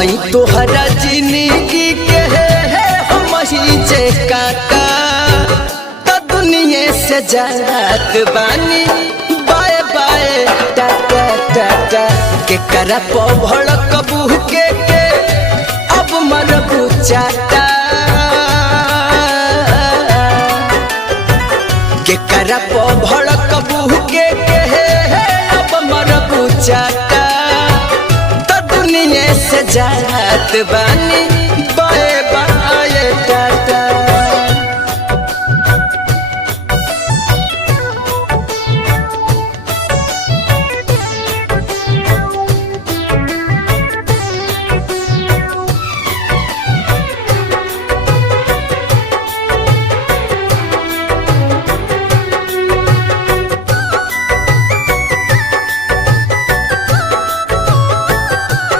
हई तोहरा जिंदगी के हम ही जे काका तो दुनिया से जात बानी बाय बाय टाटा टाटा के करा भड़क बूह के अब मरबू चाटा के करा भड़क बूह के अब मरबू चाटा तो दुनिया से जात बानी